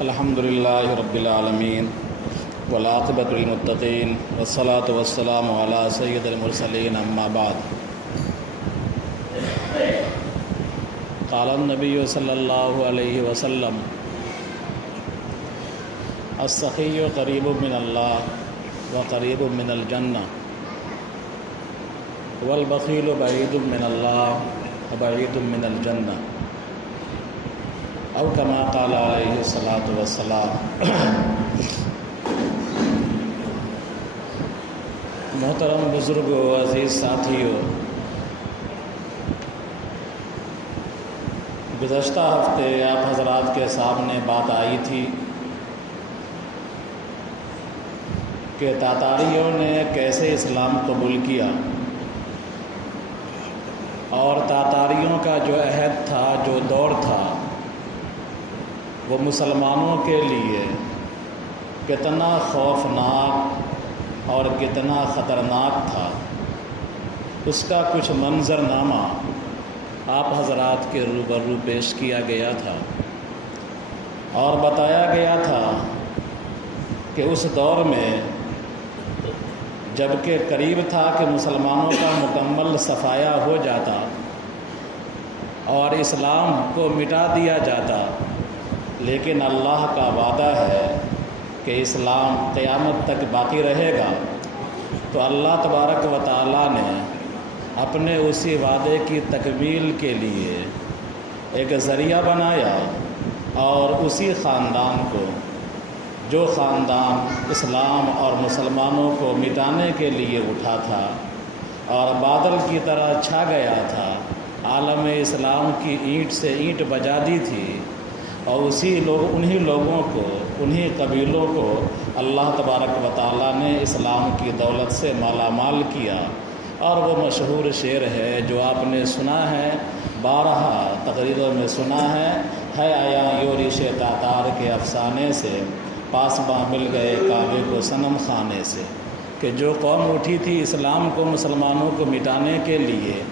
الحمد للہ رب العالمین والعاقبۃ للمتقین والصلاة والسلام علی سید المرسلین اما بعد قال النبی صلی اللہ علیہ وسلم السخی قریب من اللہ وقریب من الجنہ والبخیل بعید من اللہ وبعید من الجنہ او کما قال علیہ الصلاۃ والسلام۔ محترم بزرگوں، عزیز ساتھیوں، گزشتہ ہفتے آپ حضرات کے سامنے بات آئی تھی کہ تاتاریوں نے کیسے اسلام قبول کیا، اور تاتاریوں کا جو عہد تھا، جو دور تھا، وہ مسلمانوں کے لیے کتنا خوفناک اور کتنا خطرناک تھا، اس کا کچھ منظرنامہ آپ حضرات کے روبرو پیش کیا گیا تھا، اور بتایا گیا تھا کہ اس دور میں جب کہ قریب تھا کہ مسلمانوں کا مکمل صفایا ہو جاتا اور اسلام کو مٹا دیا جاتا، لیکن اللہ کا وعدہ ہے کہ اسلام قیامت تک باقی رہے گا، تو اللہ تبارک و تعالیٰ نے اپنے اسی وعدے کی تکمیل کے لیے ایک ذریعہ بنایا، اور اسی خاندان کو، جو خاندان اسلام اور مسلمانوں کو مٹانے کے لیے اٹھا تھا اور بادل کی طرح چھا گیا تھا، عالم اسلام کی اینٹ سے اینٹ بجا دی تھی، اور انہی لوگوں کو، انہی قبیلوں کو اللہ تبارک و تعالیٰ نے اسلام کی دولت سے مالا مال کیا۔ اور وہ مشہور شعر ہے جو آپ نے سنا ہے، بارہا تقریروں میں سنا ہے آیا یورش تاتار کے افسانے سے، پاسباں مل گئے کعبے کو صنم خانے سے، کہ جو قوم اٹھی تھی اسلام کو، مسلمانوں کو مٹانے کے لیے،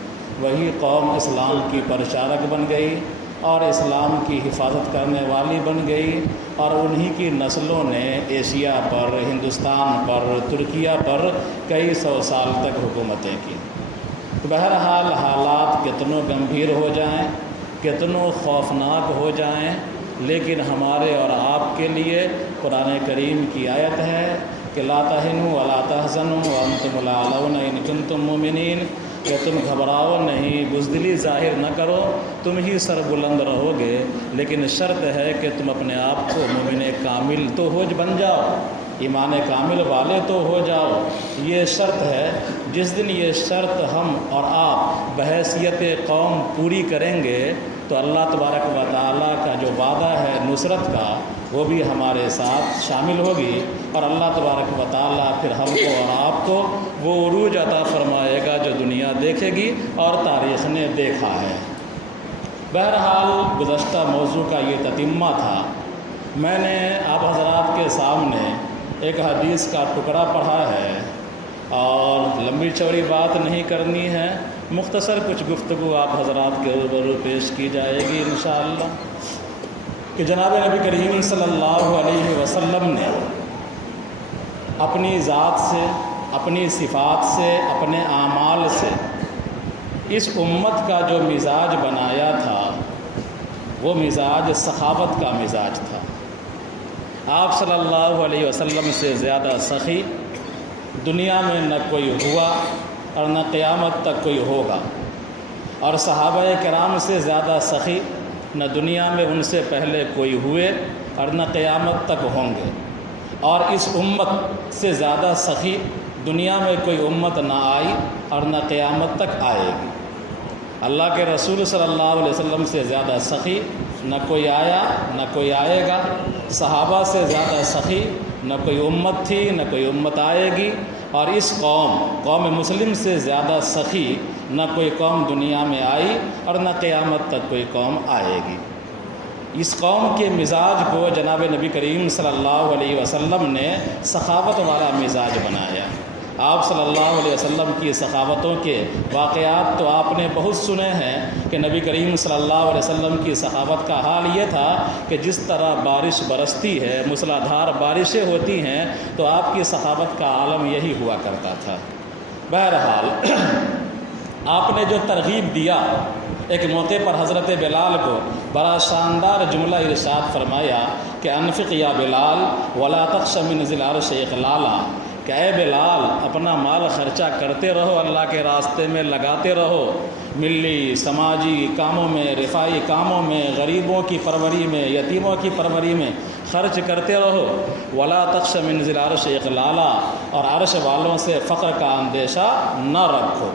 وہی قوم اسلام کی پرچارک بن گئی اور اسلام کی حفاظت کرنے والی بن گئی، اور انہی کی نسلوں نے ایشیا پر، ہندوستان پر، ترکیہ پر کئی سو سال تک حکومتیں کی۔ بہرحال حالات کتنوں گمبھیر ہو جائیں، کتنوں خوفناک ہو جائیں، لیکن ہمارے اور آپ کے لیے قرآن کریم کی آیت ہے کہ لا تہنوا ولا تحزنوا وانتم الاعلون ان کنتم مؤمنین، کہ تم گھبراؤ نہیں، بزدلی ظاہر نہ کرو، تم ہی سر بلند رہو گے، لیکن شرط ہے کہ تم اپنے آپ کو مومن کامل تو بن جاؤ، ایمان کامل والے تو ہو جاؤ۔ یہ شرط ہے، جس دن یہ شرط ہم اور آپ بحیثیت قوم پوری کریں گے، تو اللہ تبارک و تعالیٰ کا جو وعدہ ہے نصرت کا، وہ بھی ہمارے ساتھ شامل ہوگی، اور اللہ تبارک و تعالیٰ پھر ہم کو اور آپ کو وہ عروج عطا فرمائے گا جو دنیا دیکھے گی اور تاریخ نے دیکھا ہے۔ بہرحال گزشتہ موضوع کا یہ تتمہ تھا۔ میں نے آپ حضرات کے سامنے ایک حدیث کا ٹکڑا پڑھا ہے، اور لمبی چوڑی بات نہیں کرنی ہے، مختصر کچھ گفتگو آپ حضرات کے روبرو پیش کی جائے گی انشاءاللہ، کہ جناب نبی کریم صلی اللہ علیہ وسلم نے اپنی ذات سے، اپنی صفات سے، اپنے اعمال سے اس امت کا جو مزاج بنایا تھا، وہ مزاج سخاوت کا مزاج تھا۔ آپ صلی اللہ علیہ وسلم سے زیادہ سخی دنیا میں نہ کوئی ہوا اور نہ قیامت تک کوئی ہوگا، اور صحابہ کرام سے زیادہ سخی نہ دنیا میں ان سے پہلے کوئی ہوئے اور نہ قیامت تک ہوں گے، اور اس امت سے زیادہ سخی دنیا میں کوئی امت نہ آئی اور نہ قیامت تک آئے گی۔ اللہ کے رسول صلی اللہ علیہ وسلم سے زیادہ سخی نہ کوئی آیا نہ کوئی آئے گا، صحابہ سے زیادہ سخی نہ کوئی امت تھی نہ کوئی امت آئے گی، اور اس قوم مسلم سے زیادہ سخی نہ کوئی قوم دنیا میں آئی اور نہ قیامت تک کوئی قوم آئے گی۔ اس قوم کے مزاج کو جناب نبی کریم صلی اللہ علیہ وسلم نے سخاوت والا مزاج بنایا، آپ صلی اللہ علیہ وسلم کی سخاوتوں کے واقعات تو آپ نے بہت سنے ہیں کہ نبی کریم صلی اللہ علیہ وسلم کی سخاوت کا حال یہ تھا کہ جس طرح بارش برستی ہے، موسلادھار بارشیں ہوتی ہیں، تو آپ کی سخاوت کا عالم یہی ہوا کرتا تھا۔ بہرحال آپ نے جو ترغیب دیا، ایک موقع پر حضرت بلال کو بڑا شاندار جملہ ارشاد فرمایا کہ انفق یا بلال ولا تخش من ذی العرش اقلالا، کہ اے بلال اپنا مال خرچہ کرتے رہو، اللہ کے راستے میں لگاتے رہو، ملی سماجی کاموں میں، رفائی کاموں میں، غریبوں کی پروری میں، یتیموں کی پروری میں خرچ کرتے رہو۔ ولا تخش من ذی العرش اقلالا، اور عرش والوں سے فقر کا اندیشہ نہ رکھو۔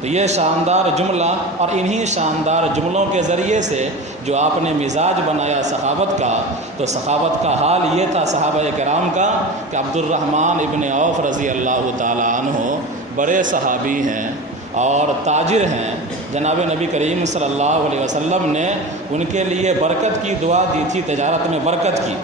تو یہ شاندار جملہ اور انہی شاندار جملوں کے ذریعے سے جو آپ نے مزاج بنایا سخاوت کا، تو سخاوت کا حال یہ تھا صحابہ کرام کا کہ عبد الرحمن ابن عوف رضی اللہ تعالی عنہ بڑے صحابی ہیں اور تاجر ہیں۔ جناب نبی کریم صلی اللہ علیہ وسلم نے ان کے لیے برکت کی دعا دی تھی، تجارت میں برکت کی،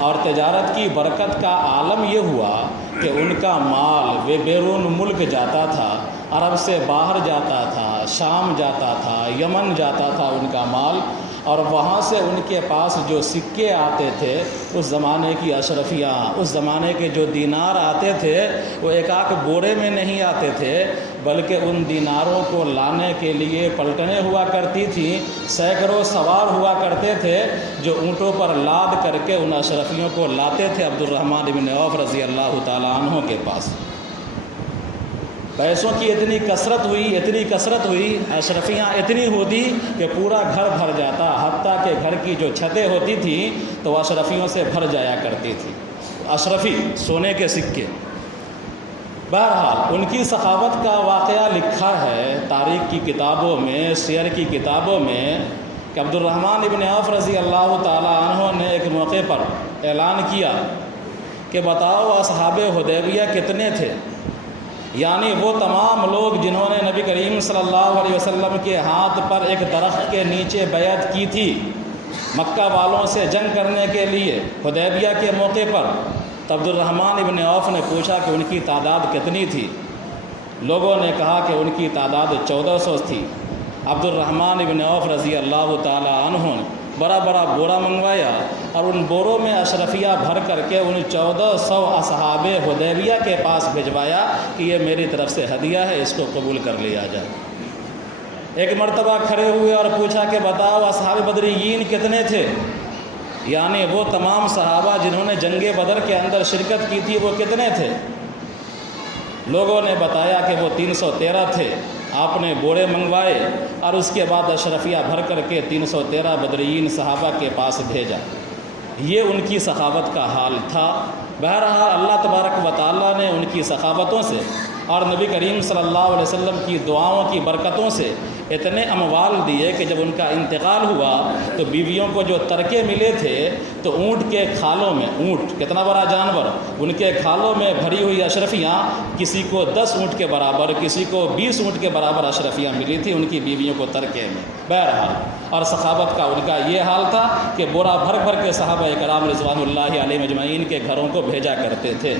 اور تجارت کی برکت کا عالم یہ ہوا کہ ان کا مال بیرون ملک جاتا تھا، عرب سے باہر جاتا تھا، شام جاتا تھا، یمن جاتا تھا ان کا مال، اور وہاں سے ان کے پاس جو سکے آتے تھے، اس زمانے کی اشرفیاں، اس زمانے کے جو دینار آتے تھے، وہ ایک آک بورے میں نہیں آتے تھے، بلکہ ان دیناروں کو لانے کے لیے پلٹنیں ہوا کرتی تھیں، سینکڑوں سوار ہوا کرتے تھے جو اونٹوں پر لاد کر کے ان اشرفیوں کو لاتے تھے عبد الرحمن بن عوف رضی اللہ تعالی عنہ کے پاس۔ پیسوں کی اتنی کثرت ہوئی، اشرفیاں اتنی ہوتی کہ پورا گھر بھر جاتا، حتیٰ کہ گھر کی جو چھتیں ہوتی تھیں تو وہ اشرفیوں سے بھر جایا کرتی تھی، اشرفی سونے کے سکے۔ بہرحال ان کی سخاوت کا واقعہ لکھا ہے تاریخ کی کتابوں میں، سیر کی کتابوں میں، کہ عبد الرحمن ابن عوف رضی اللہ تعالی عنہ نے ایک موقع پر اعلان کیا کہ بتاؤ اصحاب حدیبیہ کتنے تھے؟ یعنی وہ تمام لوگ جنہوں نے نبی کریم صلی اللہ علیہ وسلم کے ہاتھ پر ایک درخت کے نیچے بیعت کی تھی مکہ والوں سے جنگ کرنے کے لیے حدیبیہ کے موقع پر۔ تو عبد الرحمن ابن عوف نے پوچھا کہ ان کی تعداد کتنی تھی؟ لوگوں نے کہا کہ ان کی تعداد 1400 تھی۔ عبد الرحمن ابن عوف رضی اللہ تعالی عنہ نے بڑا بورا منگوایا اور ان بوروں میں اشرفیہ بھر کر کے ان 1400 اصحاب حدیبیہ کے پاس بھجوایا کہ یہ میری طرف سے ہدیہ ہے، اس کو قبول کر لیا جائے۔ ایک مرتبہ کھڑے ہوئے اور پوچھا کہ بتاؤ اصحاب بدریین کتنے تھے؟ یعنی وہ تمام صحابہ جنہوں نے جنگ بدر کے اندر شرکت کی تھی وہ کتنے تھے؟ لوگوں نے بتایا کہ وہ 313 تھے۔ آپ نے بورے منگوائے اور اس کے بعد اشرفیہ بھر کر کے 313 بدریین صحابہ کے پاس بھیجا۔ یہ ان کی سخاوت کا حال تھا۔ بہرحال اللہ تبارک و تعالیٰ نے ان کی سخاوتوں سے اور نبی کریم صلی اللہ علیہ وسلم کی دعاؤں کی برکتوں سے اتنے اموال دیے کہ جب ان کا انتقال ہوا تو بیویوں کو جو ترکے ملے تھے تو اونٹ کے کھالوں میں، اونٹ کتنا بڑا جانور، ان کے کھالوں میں بھری ہوئی اشرفیاں کسی کو 10 اونٹ کے برابر، کسی کو 20 اونٹ کے برابر اشرفیاں ملی تھی ان کی بیویوں کو ترکے میں۔ بہرحال اور سخاوت کا ان کا یہ حال تھا کہ بورا بھر بھر کے صحابہ کرام رضوان اللہ علیہ مجمعین کے گھروں کو بھیجا کرتے تھے۔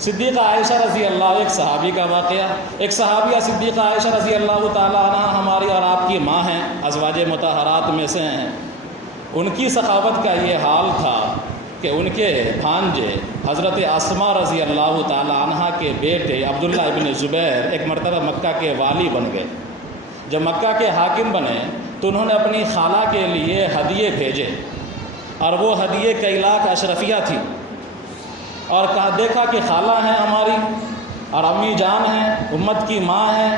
صدیقہ عائشہ رضی اللہ، ایک صحابی کا واقعہ، ایک صحابیہ صدیقہ عائشہ رضی اللہ تعالی عنہ ہماری اور آپ کی ماں ہیں، ازواج مطہرات میں سے ہیں۔ ان کی سخاوت کا یہ حال تھا کہ ان کے بھانجے حضرت اسماء رضی اللہ تعالی عنہ کے بیٹے عبداللہ ابن زبیر ایک مرتبہ مکہ کے والی بن گئے۔ جب مکہ کے حاکم بنے تو انہوں نے اپنی خالہ کے لیے ہدیے بھیجے اور وہ ہدیے کئی لاکھ اشرفیہ تھی، اور کہا دیکھا کہ خالہ ہیں ہماری اور امی جان ہیں، امت کی ماں ہیں،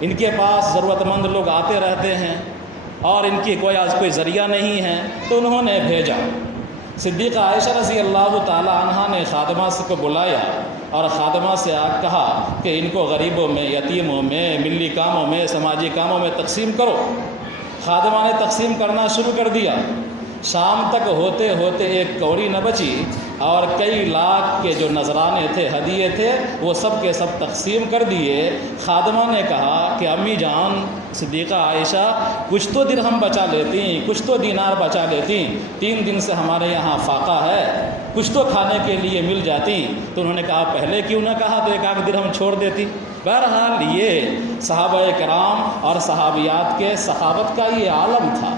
ان کے پاس ضرورت مند لوگ آتے رہتے ہیں اور ان کی کوئی ذریعہ نہیں ہے، تو انہوں نے بھیجا۔ صدیقہ عائشہ رضی اللہ تعالی عنہ نے خادمہ کو بلایا اور خادمہ سے کہا کہ ان کو غریبوں میں، یتیموں میں، ملی کاموں میں، سماجی کاموں میں تقسیم کرو۔ خادمہ نے تقسیم کرنا شروع کر دیا۔ شام تک ہوتے ہوتے ایک کوڑی نہ بچی اور کئی لاکھ کے جو نذرانے تھے، ہدیے تھے، وہ سب کے سب تقسیم کر دیے۔ خادمہ نے کہا کہ امی جان صدیقہ عائشہ کچھ تو درہم بچا لیتی، کچھ تو دینار بچا لیتی، 3 دن سے ہمارے یہاں فاقہ ہے، کچھ تو کھانے کے لیے مل جاتی، تو انہوں نے کہا پہلے کیوں نہ کہا تو 1 درہم چھوڑ دیتی۔ بہرحال یہ صحابہ کرام اور صحابیات کے سخاوت کا یہ عالم تھا۔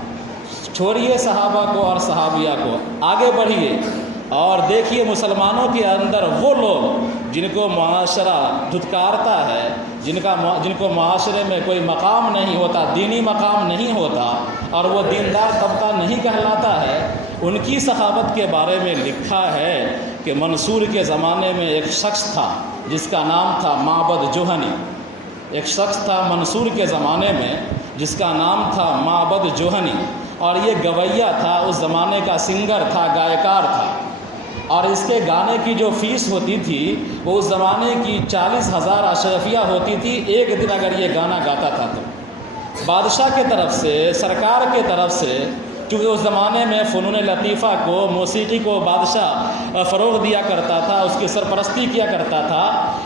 چھوڑیے صحابہ کو اور صحابیہ کو، آگے بڑھیے اور دیکھیے مسلمانوں کے اندر وہ لوگ جن کو معاشرہ دھتکارتا ہے، جن کو معاشرے میں کوئی مقام نہیں ہوتا، دینی مقام نہیں ہوتا اور وہ دیندار طبقہ نہیں کہلاتا ہے، ان کی سخاوت کے بارے میں لکھا ہے کہ منصور کے زمانے میں ایک شخص تھا جس کا نام تھا معبد جوہنی۔ ایک شخص تھا منصور کے زمانے میں جس کا نام تھا معبد جوہنی، اور یہ گویہ تھا، اس زمانے کا سنگر تھا، گائیکار تھا، اور اس کے گانے کی جو فیس ہوتی تھی وہ اس زمانے کی 40,000 اشرفیہ ہوتی تھی، ایک دن اگر یہ گانا گاتا تھا تو بادشاہ کی طرف سے، سرکار کی طرف سے، چونکہ اس زمانے میں فنون لطیفہ کو، موسیقی کو بادشاہ فروغ دیا کرتا تھا، اس کی سرپرستی کیا کرتا تھا،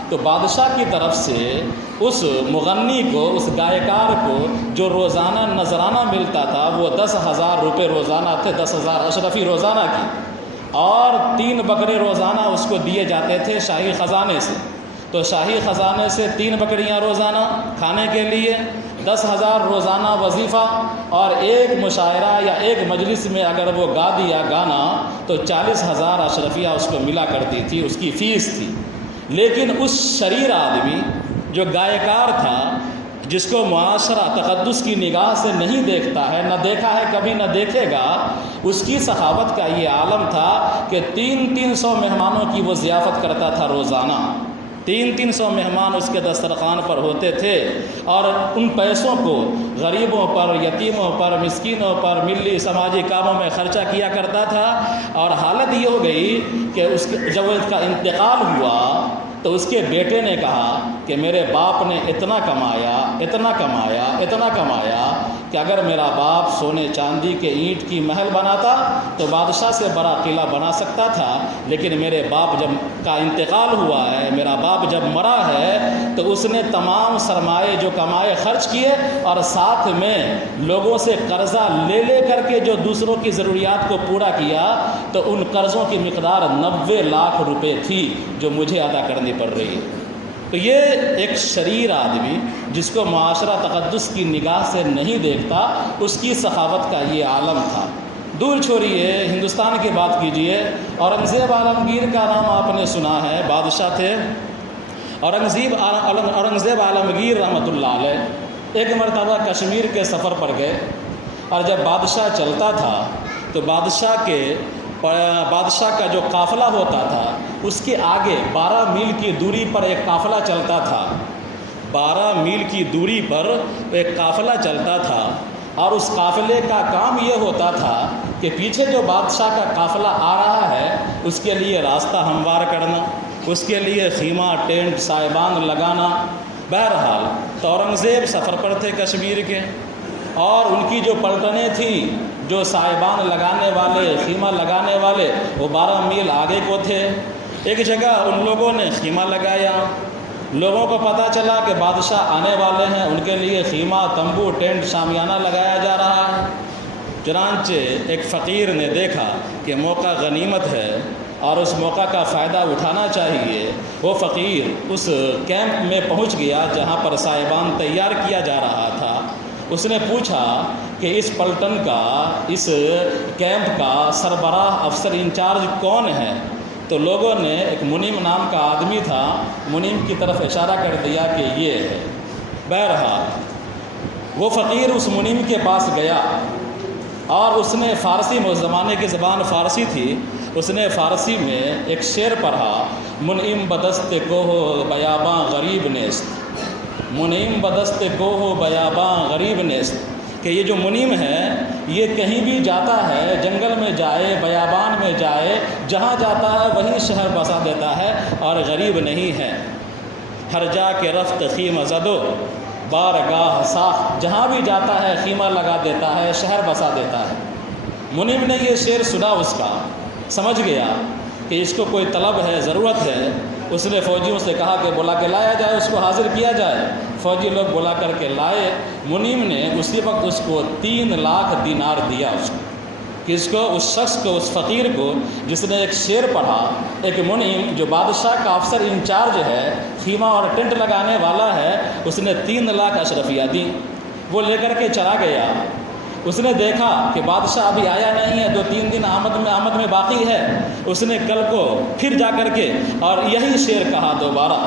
تو بادشاہ کی طرف سے اس مغنی کو، اس گائیکار کو جو روزانہ نذرانہ ملتا تھا وہ 10,000 روپے روزانہ تھے، 10,000 اشرفی روزانہ کی، اور 3 بکرے روزانہ اس کو دیے جاتے تھے شاہی خزانے سے۔ تو شاہی خزانے سے 3 بکریاں روزانہ کھانے کے لیے، 10,000 روزانہ وظیفہ، اور ایک مشاعرہ یا ایک مجلس میں اگر وہ گا دیا گانا تو 40,000 اشرفیہ اس کو ملا کرتی تھی، اس کی فیس تھی۔ لیکن اس شریر آدمی جو گائیکار تھا، جس کو معاشرہ تقدس کی نگاہ سے نہیں دیکھتا ہے، نہ دیکھا ہے کبھی نہ دیکھے گا، اس کی سخاوت کا یہ عالم تھا کہ 300 مہمانوں کی وہ ضیافت کرتا تھا روزانہ۔ 300 مہمان اس کے دسترخوان پر ہوتے تھے، اور ان پیسوں کو غریبوں پر، یتیموں پر، مسکینوں پر، ملی سماجی کاموں میں خرچہ کیا کرتا تھا۔ اور حالت یہ ہو گئی کہ جب اس کا انتقال ہوا تو اس کے بیٹے نے کہا کہ میرے باپ نے اتنا کمایا، اتنا کمایا، اتنا کمایا کہ اگر میرا باپ سونے چاندی کے اینٹ کی محل بناتا تو بادشاہ سے بڑا قلعہ بنا سکتا تھا، لیکن میرے باپ جب کا انتقال ہوا ہے، میرا باپ جب مرا ہے تو اس نے تمام سرمایے جو کمائے خرچ کیے، اور ساتھ میں لوگوں سے قرضہ لے لے کر کے جو دوسروں کی ضروریات کو پورا کیا، تو ان قرضوں کی مقدار 90 لاکھ روپے تھی جو مجھے ادا کرنی پڑ رہی ہے۔ تو یہ ایک شریر آدمی جس کو معاشرہ تقدس کی نگاہ سے نہیں دیکھتا، اس کی سخاوت کا یہ عالم تھا۔ دور چھوڑیے، ہندوستان کی بات کیجئے، اورنگزیب عالمگیر کا نام آپ نے سنا ہے، بادشاہ تھے اورنگزیب عالمگیر رحمۃ اللہ علیہ۔ ایک مرتبہ کشمیر کے سفر پر گئے، اور جب بادشاہ چلتا تھا تو بادشاہ کا جو قافلہ ہوتا تھا اس کے آگے 12 میل کی دوری پر ایک قافلہ چلتا تھا، 12 میل کی دوری پر ایک قافلہ چلتا تھا، اور اس قافلے کا کام یہ ہوتا تھا کہ پیچھے جو بادشاہ کا قافلہ آ رہا ہے اس کے لیے راستہ ہموار کرنا، اس کے لیے خیمہ، ٹینٹ، سائبان لگانا۔ بہرحال تو اورنگزیب سفر پر تھے کشمیر کے، اور ان کی جو پلٹنیں تھیں، جو سائبان لگانے والے، خیمہ لگانے والے، وہ 12 میل آگے کو تھے۔ ایک جگہ ان لوگوں نے خیمہ لگایا، لوگوں کو پتہ چلا کہ بادشاہ آنے والے ہیں، ان کے لیے خیمہ، تمبو، ٹینٹ، شامیانہ لگایا جا رہا ہے۔ چنانچہ ایک فقیر نے دیکھا کہ موقع غنیمت ہے اور اس موقع کا فائدہ اٹھانا چاہیے، وہ فقیر اس کیمپ میں پہنچ گیا جہاں پر سائبان تیار کیا جا رہا تھا۔ اس نے پوچھا کہ اس پلٹن کا، اس کیمپ کا سربراہ، افسر انچارج کون ہے؟ تو لوگوں نے، ایک منیم نام کا آدمی تھا، منیم کی طرف اشارہ کر دیا کہ یہ ہے۔ بہرحال وہ فقیر اس منیم کے پاس گیا، اور اس نے فارسی، اس زمانے کی زبان فارسی تھی، اس نے فارسی میں ایک شعر پڑھا، منعم بدست کوہ بیاباں غریب نیست، منعم بدست کوہ بیاباں غریب نیست، کہ یہ جو منیم ہے یہ کہیں بھی جاتا ہے، جنگل میں جائے، بیابان میں جائے، جہاں جاتا ہے وہیں شہر بسا دیتا ہے، اور غریب نہیں ہے۔ ہر جا کے رفت خیمہ زدو بارگاہ ساخت، جہاں بھی جاتا ہے خیمہ لگا دیتا ہے، شہر بسا دیتا ہے۔ منیم نے یہ شعر سنا، اس کا سمجھ گیا کہ اس کو کوئی طلب ہے، ضرورت ہے، اس نے فوجیوں سے کہا کہ بلا کے لایا جائے، اس کو حاضر کیا جائے۔ فوجی لوگ بلا کر کے لائے۔ منعم نے اسی وقت اس کو 3 لاکھ دینار دیا، اس کو کس کو؟ اس شخص کو، اس فقیر کو جس نے ایک شعر پڑھا۔ ایک منعم جو بادشاہ کا افسر انچارج ہے، خیمہ اور ٹینٹ لگانے والا ہے، اس نے 3 لاکھ اشرفیہ دی۔ وہ لے کر کے چلا گیا۔ اس نے دیکھا کہ بادشاہ ابھی آیا نہیں ہے، 2-3 دن آمد میں باقی ہے۔ اس نے کل کو پھر جا کر کے اور یہی شعر کہا دوبارہ،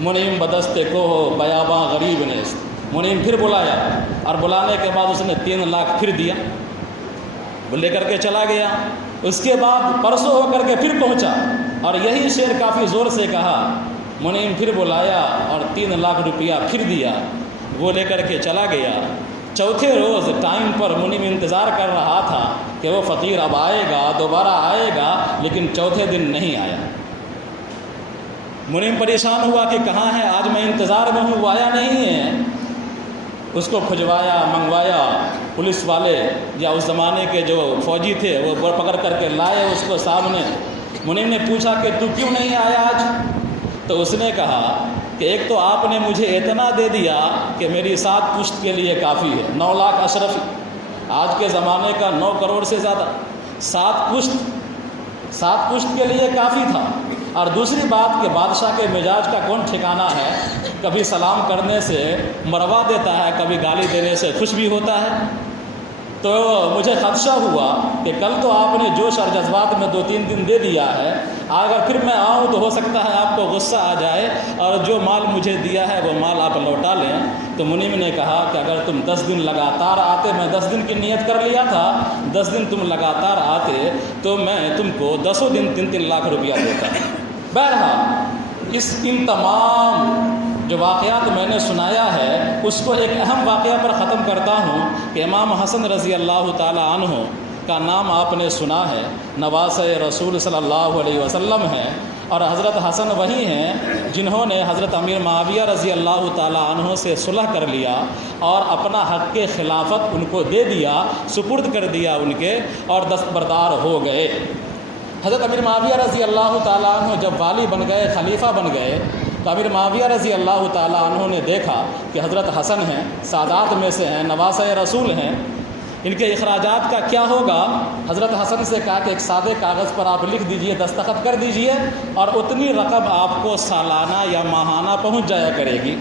منعم بدستے کو ہو بیاباں غریب نیست۔ منعم پھر بلایا اور بلانے کے بعد اس نے 3 لاکھ پھر دیا، وہ لے کر کے چلا گیا۔ اس کے بعد پرسوں ہو کر کے پھر پہنچا اور یہی شعر کافی زور سے کہا۔ منعم پھر بلایا اور 3 لاکھ روپیہ پھر دیا، وہ لے کر کے چلا گیا۔ چوتھے روز ٹائم پر منعم انتظار کر رہا تھا کہ وہ فقیر اب آئے گا، دوبارہ آئے گا، لیکن چوتھے دن نہیں آیا۔ منعم پریشان ہوا کہ کہاں ہے، آج میں انتظار میں ہوں، وہ آیا نہیں ہے۔ اس کو کھجوایا، منگوایا، پولیس والے یا اس زمانے کے جو فوجی تھے وہ پکڑ کر کے لائے اس کو سامنے۔ منعم نے پوچھا کہ تو کیوں نہیں آیا آج؟ تو اس نے کہا کہ ایک تو آپ نے مجھے اتنا دے دیا کہ میری 7 پشت کے لیے کافی ہے، 9 لاکھ اشرفی، آج کے زمانے کا 9 کروڑ سے زیادہ، 7 پشت کے لیے کافی تھا۔ اور دوسری بات کہ بادشاہ کے مزاج کا کون ٹھکانہ ہے، کبھی سلام کرنے سے مروا دیتا ہے، کبھی گالی دینے سے خوش بھی ہوتا ہے۔ تو مجھے خدشہ ہوا کہ کل تو آپ نے جوش اور جذبات میں 2-3 دن دے دیا ہے، اگر پھر میں آؤں تو ہو سکتا ہے آپ کو غصہ آ جائے اور جو مال مجھے دیا ہے وہ مال آپ لوٹا لیں۔ تو منعم نے کہا کہ اگر تم 10 دن لگاتار آتے، میں 10 دن کی نیت کر لیا تھا، 10 دن تم لگاتار آتے تو میں تم کو 10 دن 3-3 لاکھ روپیہ دیتا۔ بہرحال ان تمام جو واقعات میں نے سنایا ہے اس کو ایک اہم واقعہ پر ختم کرتا ہوں کہ امام حسن رضی اللہ تعالی عنہ کا نام آپ نے سنا ہے، نواسۂ رسول صلی اللہ علیہ وسلم ہے، اور حضرت حسن وہی ہیں جنہوں نے حضرت امیر معاویہ رضی اللہ تعالی عنہ سے صلح کر لیا اور اپنا حق کے خلافت ان کو دے دیا، سپرد کر دیا ان کے، اور دستبردار ہو گئے۔ حضرت امیر معاویہ رضی اللہ تعالی عنہ جب والی بن گئے، خلیفہ بن گئے، تو امیر معاویہ رضی اللہ تعالی عنہ نے دیکھا کہ حضرت حسن ہیں، سادات میں سے ہیں، نواسۂ رسول ہیں، ان کے اخراجات کا کیا ہوگا؟ حضرت حسن سے کہا کہ ایک سادے کاغذ پر آپ لکھ دیجئے، دستخط کر دیجئے، اور اتنی رقم آپ کو سالانہ یا ماہانہ پہنچ جایا کرے گی۔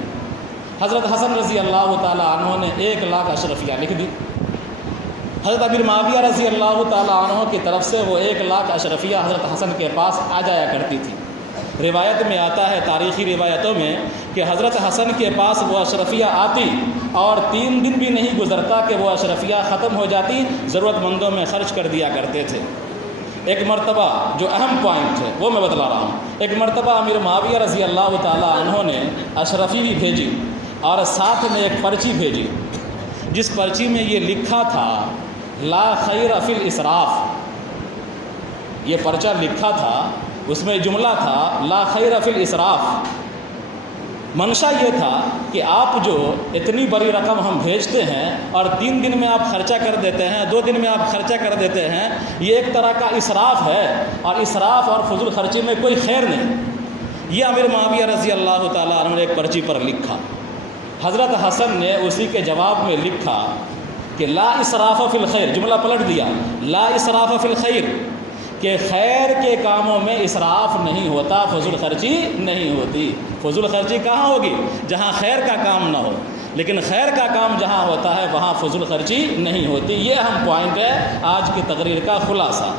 حضرت حسن رضی اللہ تعالی عنہ نے 1 لاکھ اشرفیہ لکھ دی۔ حضرت امیر معاویہ رضی اللہ تعالی عنہ کی طرف سے وہ 1 لاکھ اشرفیہ حضرت حسن کے پاس آ جایا کرتی تھی۔ روایت میں آتا ہے، تاریخی روایتوں میں، کہ حضرت حسن کے پاس وہ اشرفیہ آتی اور 3 دن بھی نہیں گزرتا کہ وہ اشرفیہ ختم ہو جاتی، ضرورت مندوں میں خرچ کر دیا کرتے تھے۔ ایک مرتبہ جو اہم پوائنٹ ہے وہ میں بتلا رہا ہوں، ایک مرتبہ امیر معاویہ رضی اللہ تعالی عنہ نے اشرفی بھی بھیجی اور ساتھ میں ایک پرچی بھیجی، جس پرچی میں یہ لکھا تھا لا خیر فی الاسراف۔ یہ پرچہ لکھا تھا، اس میں جملہ تھا لا خیر فی الاسراف۔ منشا یہ تھا کہ آپ جو اتنی بڑی رقم ہم بھیجتے ہیں اور 3 دن میں آپ خرچہ کر دیتے ہیں، 2 دن میں آپ خرچہ کر دیتے ہیں، یہ ایک طرح کا اسراف ہے، اور اسراف اور فضول خرچی میں کوئی خیر نہیں۔ یہ امیر معاویہ رضی اللہ تعالیٰ عنہ نے ایک پرچی پر لکھا۔ حضرت حسن نے اسی کے جواب میں لکھا کہ لا اسراف فی الخیر، جملہ پلٹ دیا، لا اسراف فی الخیر، کہ خیر کے کاموں میں اسراف نہیں ہوتا، فضول خرچی نہیں ہوتی۔ فضول خرچی کہاں ہوگی؟ جہاں خیر کا کام نہ ہو، لیکن خیر کا کام جہاں ہوتا ہے وہاں فضول خرچی نہیں ہوتی۔ یہ اہم پوائنٹ ہے آج کی تقریر کا خلاصہ۔